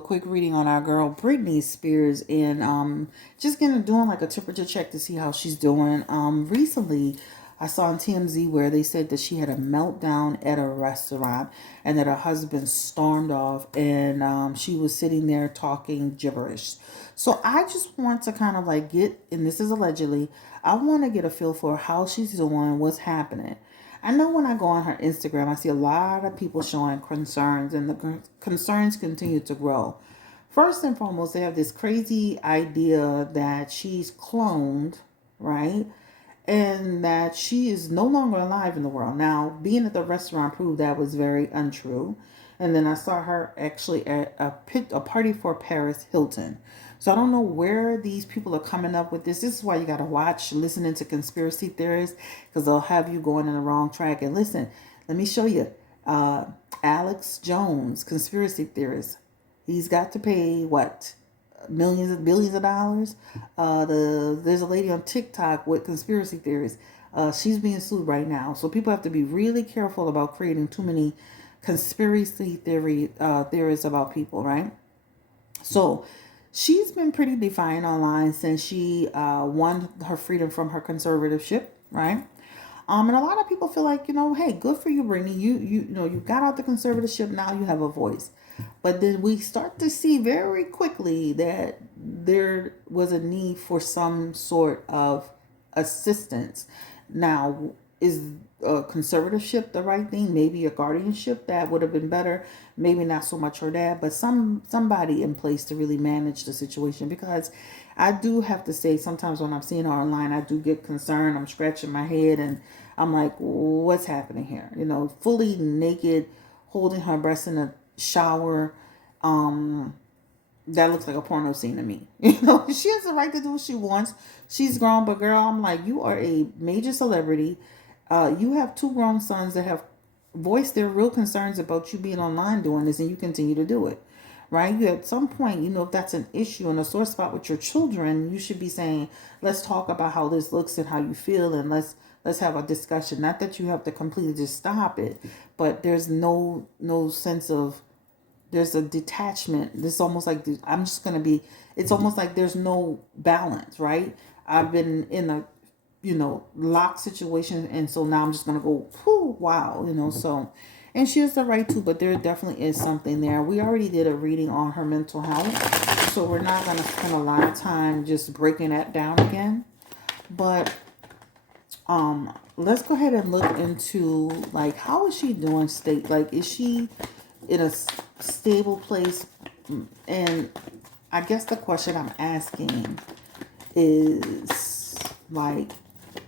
a quick reading on our girl Britney Spears and just doing like a temperature check to see how she's doing. Recently I saw on TMZ where they said that she had a meltdown at a restaurant and that her husband stormed off and she was sitting there talking gibberish. So I just want to kind of like get, and this is allegedly, I want to get a feel for how she's doing, what's happening. I know when I go on her Instagram, I see a lot of people showing concerns, and the concerns continue to grow. First and foremost, they have this crazy idea that she's cloned, right? And that she is no longer alive in the world. Now, being at the restaurant proved that was very untrue. And then I saw her actually at a party for Paris Hilton. So I don't know where these people are coming up with this. This is why you got to watch, listening to conspiracy theorists, because they'll have you going in the wrong track. And listen, let me show you. Alex Jones, conspiracy theorist. He's got to pay what? Millions of billions of dollars. There's a lady on TikTok with conspiracy theories. She's being sued right now. So people have to be really careful about creating too many conspiracy theories about people, right? So she's been pretty defiant online since she won her freedom from her conservatorship, right? And a lot of people feel like, hey, good for you, Brittany. You got out the conservatorship. Now you have a voice. But then we start to see very quickly that there was a need for some sort of assistance. Now, is a conservatorship the right thing? Maybe a guardianship that would have been better. Maybe not so much her dad, but somebody in place to really manage the situation. Because I do have to say, sometimes when I'm seeing her online, I do get concerned. I'm scratching my head and I'm like, what's happening here? Fully naked, holding her breast in a shower. That looks like a porno scene to me. She has the right to do what she wants. She's grown, but girl, I'm like, you are a major celebrity. You have two grown sons that have voiced their real concerns about you being online doing this, and you continue to do it, right? You at some point, if that's an issue and a sore spot with your children, you should be saying, let's talk about how this looks and how you feel, and let's have a discussion. Not that you have to completely just stop it, but there's no sense of, there's a detachment. This almost like I'm just gonna be. It's almost like there's no balance, right? I've been in a locked situation, and so now I'm just gonna go, whoo, wow, So, and she has the right to, but there definitely is something there. We already did a reading on her mental health, so we're not gonna spend a lot of time just breaking that down again. But let's go ahead and look into like how is she doing state, like is she in a stable place? And I guess the question I'm asking is like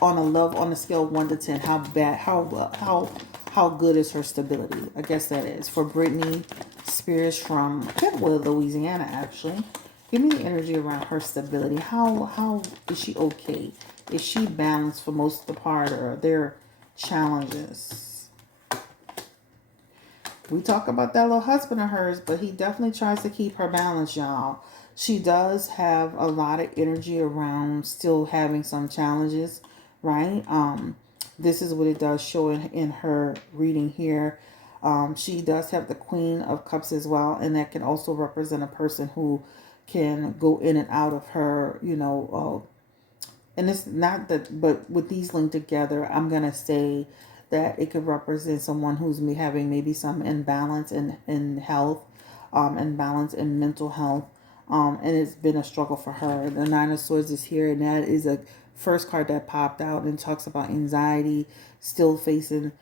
on a scale of 1 to 10, how bad, how good is her stability? I guess that is for Britney Spears from Kentwood, Louisiana. Actually, give me the energy around her stability. How is she okay? Is she balanced for most of the part, or are there challenges? We talk about that little husband of hers, but he definitely tries to keep her balanced, y'all. She does have a lot of energy around still having some challenges, right? This is what it does show in her reading here. She does have the Queen of Cups as well, and that can also represent a person who can go in and out of her, and it's not that, but with these linked together, I'm going to say that it could represent someone who's having maybe some imbalance in health, imbalance in mental health. And it's been a struggle for her. The Nine of Swords is here, and that is a first card that popped out and talks about anxiety, still facing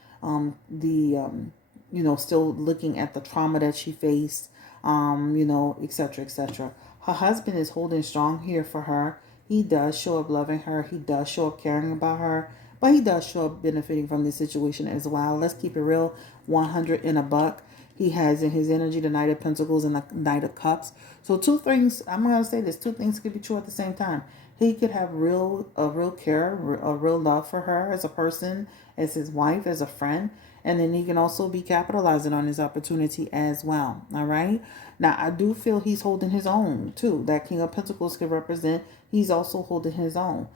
still looking at the trauma that she faced, etc., etc. Her husband is holding strong here for her. He does show up loving her. He does show up caring about her. But he does show up benefiting from this situation as well. Let's keep it real. 100 in a buck. He has in his energy the Knight of Pentacles and the Knight of Cups. So two things, I'm going to say this, two things could be true at the same time. He could have a real care, a real love for her as a person, as his wife, as a friend. And then he can also be capitalizing on his opportunity as well. All right. Now, I do feel he's holding his own too. That King of Pentacles could represent he's also holding his own.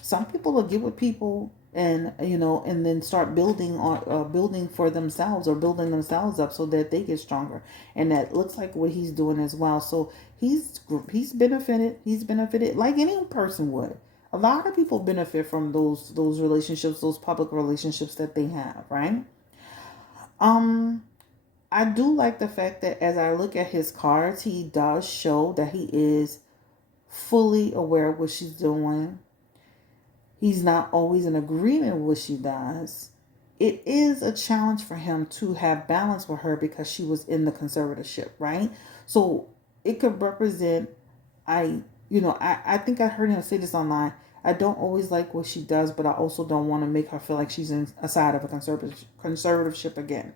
Some people will get with people and and then start building on building for themselves, or building themselves up so that they get stronger. And that looks like what he's doing as well. So he's benefited. He's benefited like any person would. A lot of people benefit from those relationships, those public relationships that they have, right? um I do like the fact that as I look at his cards, he does show that he is fully aware of what she's doing. He's not always in agreement with what she does. It is a challenge for him to have balance with her because she was in the conservatorship, right? So it could represent, I think I heard him say this online. I don't always like what she does, but I also don't want to make her feel like she's in a side of a conservatorship again.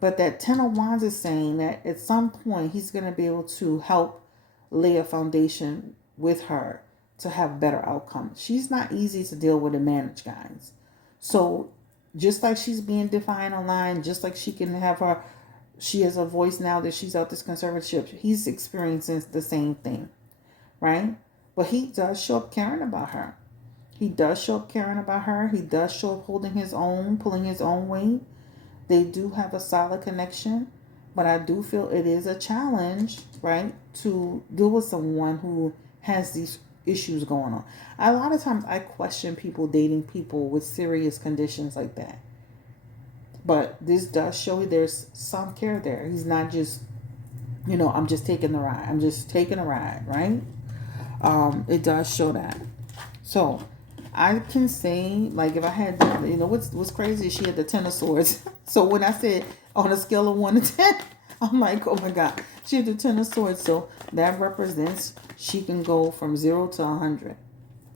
But that Ten of Wands is saying that at some point he's going to be able to help lay a foundation with her to have better outcomes. She's not easy to deal with and manage, guys. So just like she's being defiant online, just like she has a voice now that she's out this conservatorship, he's experiencing the same thing, right? But he does show up caring about her. He does show up caring about her. He does show up holding his own, pulling his own weight. They do have a solid connection, but I do feel it is a challenge, right, to deal with someone who has these issues going on. A lot of times I question people dating people with serious conditions like that. But this does show there's some care there. He's not just, I'm just taking the ride. I'm just taking a ride, right? It does show that. So I can say, like, if I had, what's crazy is she had the Ten of Swords. So when I said on a scale of 1 to 10, I'm like, oh my God, she had the Ten of Swords. So that represents she can go from 0 to 100,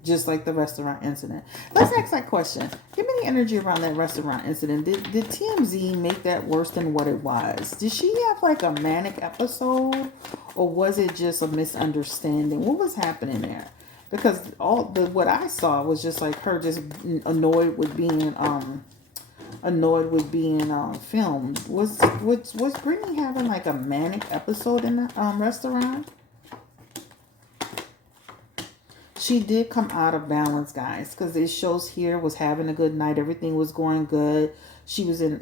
just like the restaurant incident. Let's ask that question. Give me the energy around that restaurant incident. Did TMZ make that worse than what it was? Did she have like a manic episode, or was it just a misunderstanding? What was happening there? Because what I saw was just like her just annoyed with being filmed. Was Britney having like a manic episode in the restaurant? She did come out of balance, guys, because it shows here was having a good night. Everything was going good. She was in,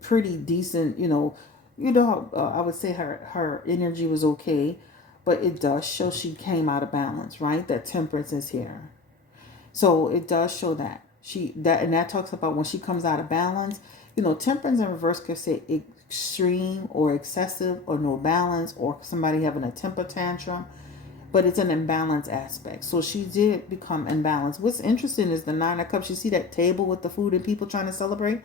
pretty decent, I would say her energy was okay, but it does show she came out of balance, right? That Temperance is here. So it does show that. And that talks about when she comes out of balance. Temperance in reverse could say extreme or excessive or no balance, or somebody having a temper tantrum. But it's an imbalance aspect. So she did become imbalanced. What's interesting is the Nine of Cups. You see that table with the food and people trying to celebrate?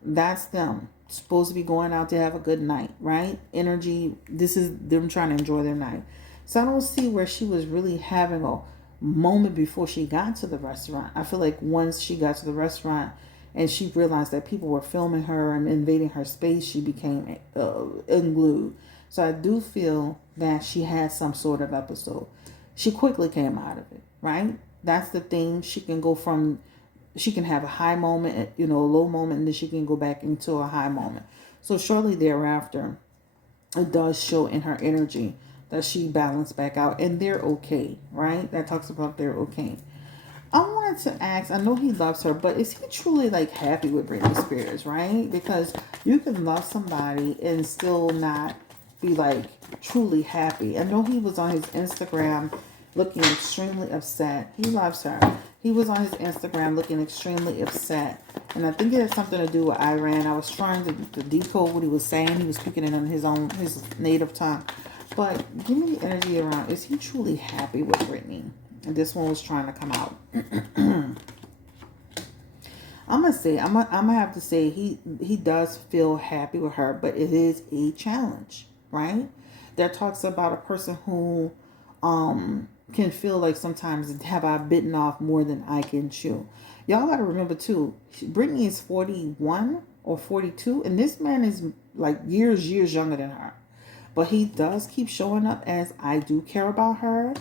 That's them. Supposed to be going out to have a good night, right? Energy. This is them trying to enjoy their night. So I don't see where she was really having a moment before she got to the restaurant. I feel like once she got to the restaurant and she realized that people were filming her and invading her space, she became unglued. So I do feel that she had some sort of episode. She quickly came out of it, right? That's the thing. She can have a high moment, a low moment, and then she can go back into a high moment. So shortly thereafter, it does show in her energy that she balanced back out, and they're okay, right? That talks about they're okay. I wanted to ask, I know he loves her, but is he truly like happy with Britney Spears, right? Because you can love somebody and still not be like truly happy. I know he was on his Instagram looking extremely upset. He loves her. He was on his Instagram looking extremely upset. And I think it had something to do with Iran. I was trying to decode what he was saying. He was speaking it in his native tongue. But give me the energy around. Is he truly happy with Britney? And this one was trying to come out. I'm gonna have to say he does feel happy with her, but it is a challenge, right? That talks about a person who can feel like sometimes have I bitten off more than I can chew. Y'all gotta remember too, Britney is 41 or 42, and this man is like years younger than her. But he does keep showing up as I do care about her.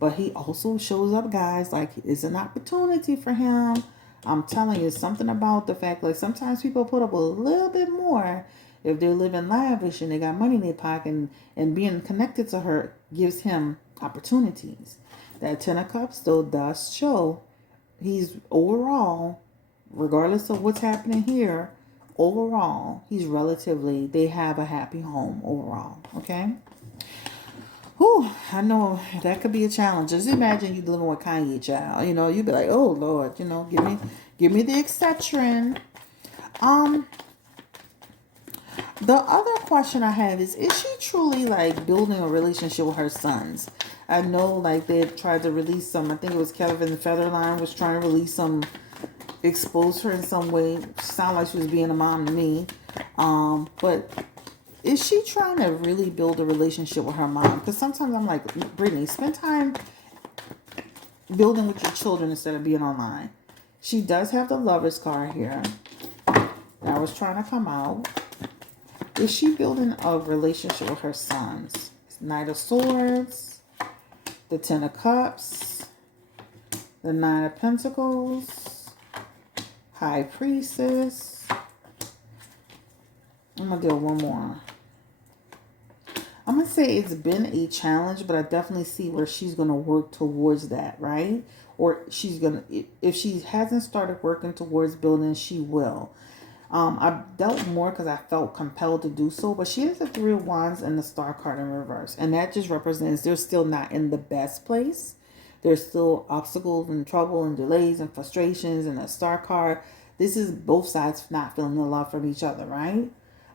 But he also shows up, guys, like it's an opportunity for him. I'm telling you, something about the fact, like sometimes people put up a little bit more if they're living lavish and they got money in their pocket, and being connected to her gives him opportunities. That Ten of Cups, though, does show he's overall, regardless of what's happening here, overall, they have a happy home overall. Okay? Whew, I know that could be a challenge. Just imagine you living with Kanye, child. You'd be like, oh Lord, give me the Excedrin. Um, the other question I have is she truly like building a relationship with her sons? I know like they tried to release some. I think it was Kevin Federline was trying to release some, expose her in some way. Sound like she was being a mom to me. But is she trying to really build a relationship with her mom? Because sometimes I'm like, Britney, spend time building with your children instead of being online. She does have the lover's card here. That was trying to come out. Is she building a relationship with her sons? Knight of Swords, the Ten of Cups, the Nine of Pentacles, High Priestess. I'm going to do one more. I'm going to say it's been a challenge, but I definitely see where she's going to work towards that, right? Or she's going to, if she hasn't started working towards building, she will. I dealt more because I felt compelled to do so, but she has the Three of Wands and the Star card in reverse. And that just represents they're still not in the best place. There's still obstacles and trouble and delays and frustrations, and the Star card. This is both sides not feeling the love from each other, right?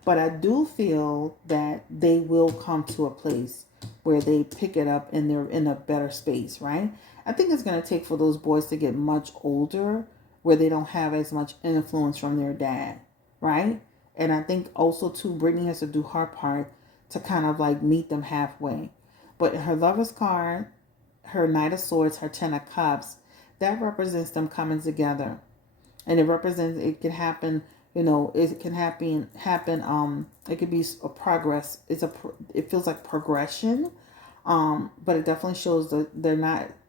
But I do feel that they will come to a place where they pick it up and they're in a better space, right? I think it's going to take for those boys to get much older where they don't have as much influence from their dad, right? And I think also too, Britney has to do her part to kind of like meet them halfway. But her Lover's card, her Knight of Swords, her Ten of Cups, that represents them coming together. And it represents, it can happen, it can happen, it could be a progress. It feels like progression. But it definitely shows that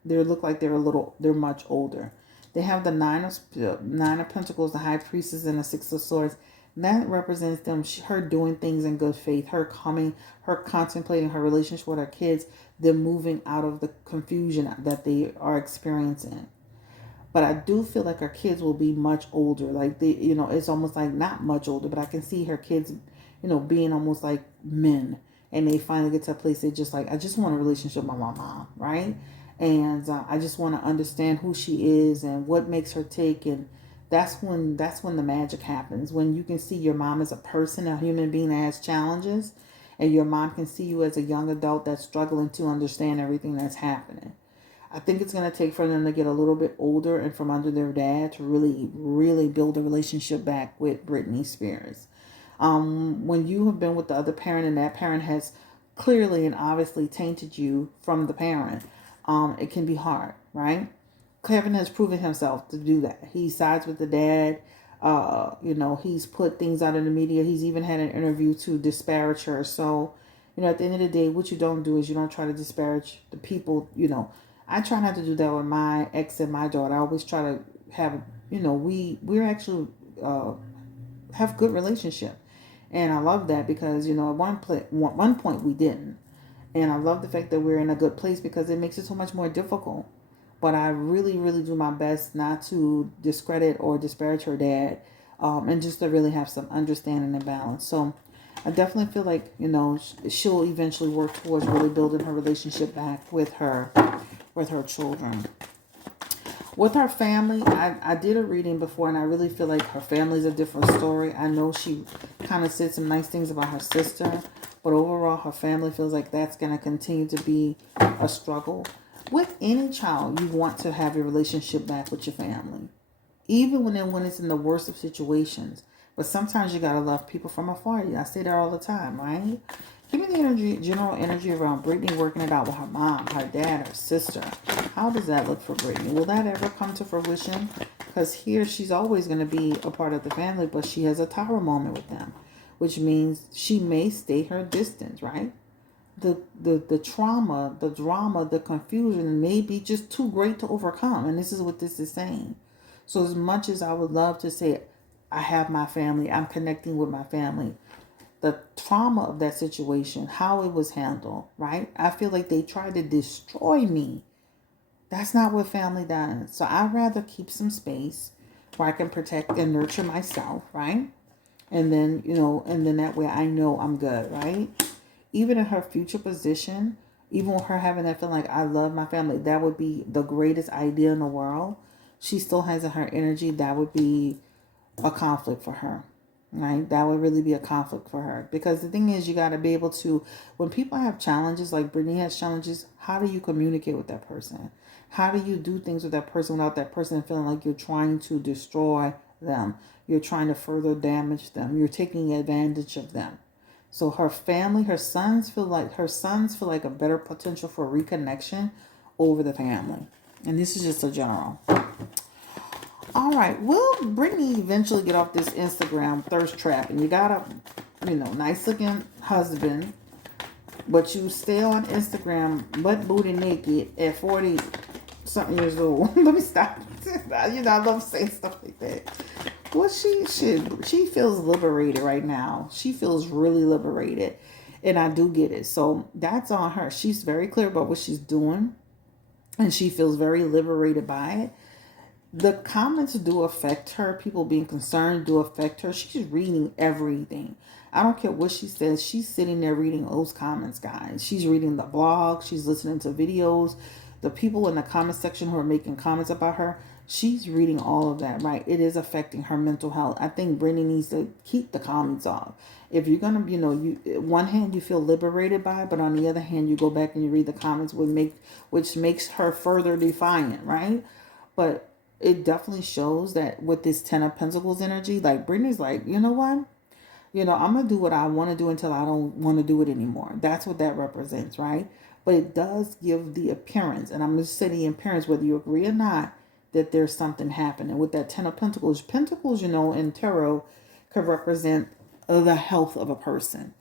they look like they're much older. They have the Nine of Pentacles, the High Priestess, and the Six of Swords. That represents her doing things in good faith, her contemplating her relationship with her kids, them moving out of the confusion that they are experiencing. But I do feel like her kids will be much older. Like it's almost like not much older, but I can see her kids, being almost like men. And they finally get to a place they just like, I just want a relationship with my mom, right? And I just want to understand who she is and what makes her tick. And that's when the magic happens. When you can see your mom as a person, a human being that has challenges, and your mom can see you as a young adult that's struggling to understand everything that's happening. I think it's going to take for them to get a little bit older and from under their dad to really, really build a relationship back with Britney Spears. When you have been with the other parent and that parent has clearly and obviously tainted you from the parent, it can be hard, right? Kevin has proven himself to do that. He sides with the dad. He's put things out in the media. He's even had an interview to disparage her. So, at the end of the day, what you don't do is you don't try to disparage the people, I try not to do that with my ex and my daughter. I always try to have, we're actually have good relationship. And I love that because, at one point we didn't. And I love the fact that we're in a good place because it makes it so much more difficult. But I really, really do my best not to discredit or disparage her dad, and just to really have some understanding and balance. So I definitely feel like, she'll eventually work towards really building her relationship back with her children. With her family, I did a reading before, and I really feel like her family's a different story. I know she kind of said some nice things about her sister, but overall, her family feels like that's going to continue to be a struggle. With any child, you want to have your relationship back with your family, even when it's in the worst of situations. But sometimes you got to love people from afar. I say that all the time, right? Give me the general energy around Britney working it out with her mom, her dad, her sister. How does that look for Britney? Will that ever come to fruition? Because here she's always going to be a part of the family, but she has a tower moment with them, which means she may stay her distance, right? The trauma, the drama, the confusion may be just too great to overcome. And this is what this is saying. So as much as I would love to say, I have my family, I'm connecting with my family, the trauma of that situation, how it was handled, right? I feel like they tried to destroy me That's not what family does. So I'd rather keep some space where I can protect and nurture myself, right? And then, and then that way I know I'm good, right? Even in her future position, even with her having that feeling like I love my family, that would be the greatest idea in the world. She still has in her energy, that would be a conflict for her, right? That would really be a conflict for her. Because the thing is, you got to be able to, when people have challenges, like Britney has challenges, how do you communicate with that person? How do you do things with that person without that person feeling like you're trying to destroy them? You're trying to further damage them. You're taking advantage of them. So her family, her sons feel like a better potential for reconnection over the family. And this is just a general. All right. Will Britney eventually get off this Instagram thirst trap? And you got a, nice looking husband, but you stay on Instagram butt booty naked at 40 something years old. Let me stop. I love saying stuff like that. Well, she feels liberated right now. She feels really liberated. And I do get it. So that's on her. She's very clear about what she's doing. And she feels very liberated by it. The comments do affect her. People being concerned do affect her. She's reading everything. I don't care what she says. She's sitting there reading those comments, guys. She's reading the blog. She's listening to videos. The people in the comment section who are making comments about her, she's reading all of that, right? It is affecting her mental health. I think Brittany needs to keep the comments off. If you're going to, one hand you feel liberated by it, but on the other hand, you go back and you read the comments, which makes her further defiant, right? But it definitely shows that with this Ten of Pentacles energy, like Brittany's like, you know what? I'm going to do what I want to do until I don't want to do it anymore. That's what that represents, right? But it does give the appearance, and I'm going to say the appearance, whether you agree or not, that there's something happening. With that Ten of Pentacles, in tarot could represent the health of a person.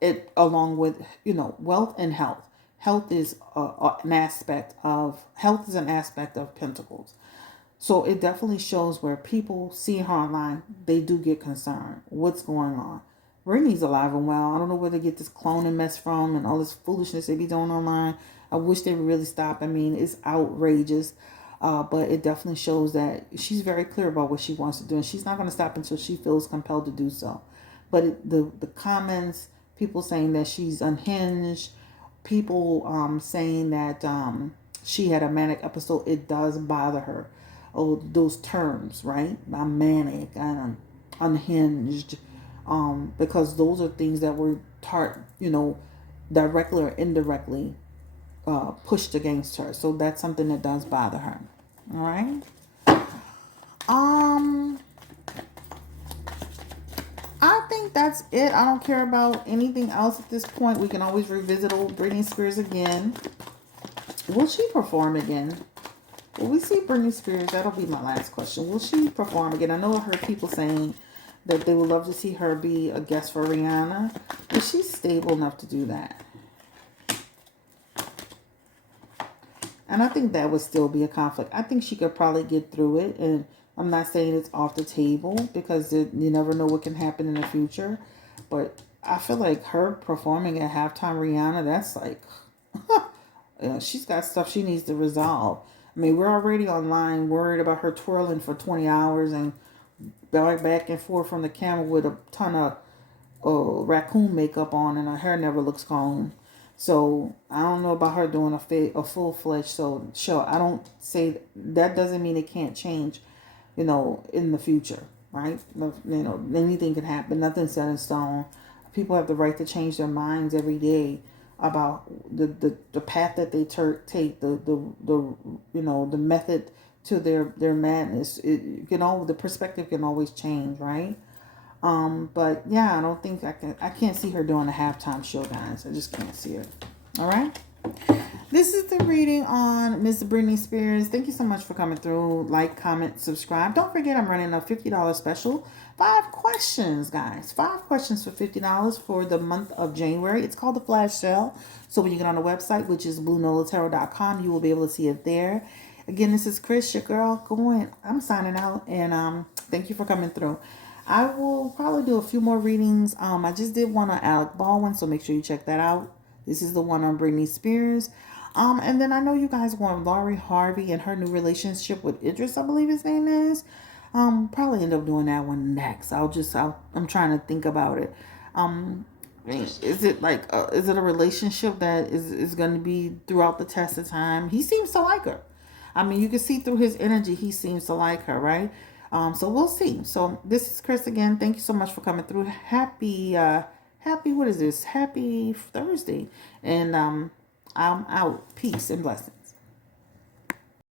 It along with, wealth and health. Health is an aspect of Pentacles. So it definitely shows where people see her online, they do get concerned. What's going on? Britney's alive and well. I don't know where they get this cloning mess from and all this foolishness they be doing online. I wish they would really stop. I mean, it's outrageous. But it definitely shows that she's very clear about what she wants to do. And she's not going to stop until she feels compelled to do so. But the comments, people saying that she's unhinged, people saying that she had a manic episode, it does bother her. Oh, those terms, right? I'm manic and unhinged, because those are things that were directly or indirectly pushed against her. So that's something that does bother her. All right. I think that's it. I don't care about anything else at this point. We can always revisit old Britney Spears again. Will she perform again? Will we see Britney Spears? That'll be my last question. Will she perform again? I know I heard people saying that they would love to see her be a guest for Rihanna. Is she stable enough to do that? And I think that would still be a conflict. I think she could probably get through it. And I'm not saying it's off the table because you never know what can happen in the future. But I feel like her performing at halftime Rihanna, that's like, she's got stuff she needs to resolve. I mean, we're already online worried about her twirling for 20 hours and going back and forth from the camera with a ton of raccoon makeup on and her hair never looks combed. So I don't know about her doing a full-fledged show. I don't say that doesn't mean it can't change, in the future, right? Anything can happen. Nothing's set in stone. People have the right to change their minds every day about the path that they take, the method to their madness. The perspective can always change, right? But yeah, I don't think I can't see her doing a halftime show, guys. I just can't see it. All right. This is the reading on Miss Britney Spears. Thank you so much for coming through. Like, comment, subscribe. Don't forget I'm running a $50 special. 5 questions, guys. 5 questions for $50 for the month of January. It's called the Flash Sale. So when you get on the website, which is BlueNolaTarot.com, you will be able to see it there. Again, this is Chris, your girl. I'm signing out, and thank you for coming through. I will probably do a few more readings. I just did one on Alec Baldwin, so make sure you check that out. This is the one on Britney Spears. And then I know you guys want Laurie Harvey and her new relationship with Idris, I believe his name is. Probably end up doing that one next. I'm trying to think about it. Is it like is it a relationship that is going to be throughout the test of time? He seems to like her. I mean, you can see through his energy, he seems to like her, right? So we'll see. So this is Chris again. Thank you so much for coming through. Happy, what is this? Happy Thursday. And I'm out. Peace and blessings.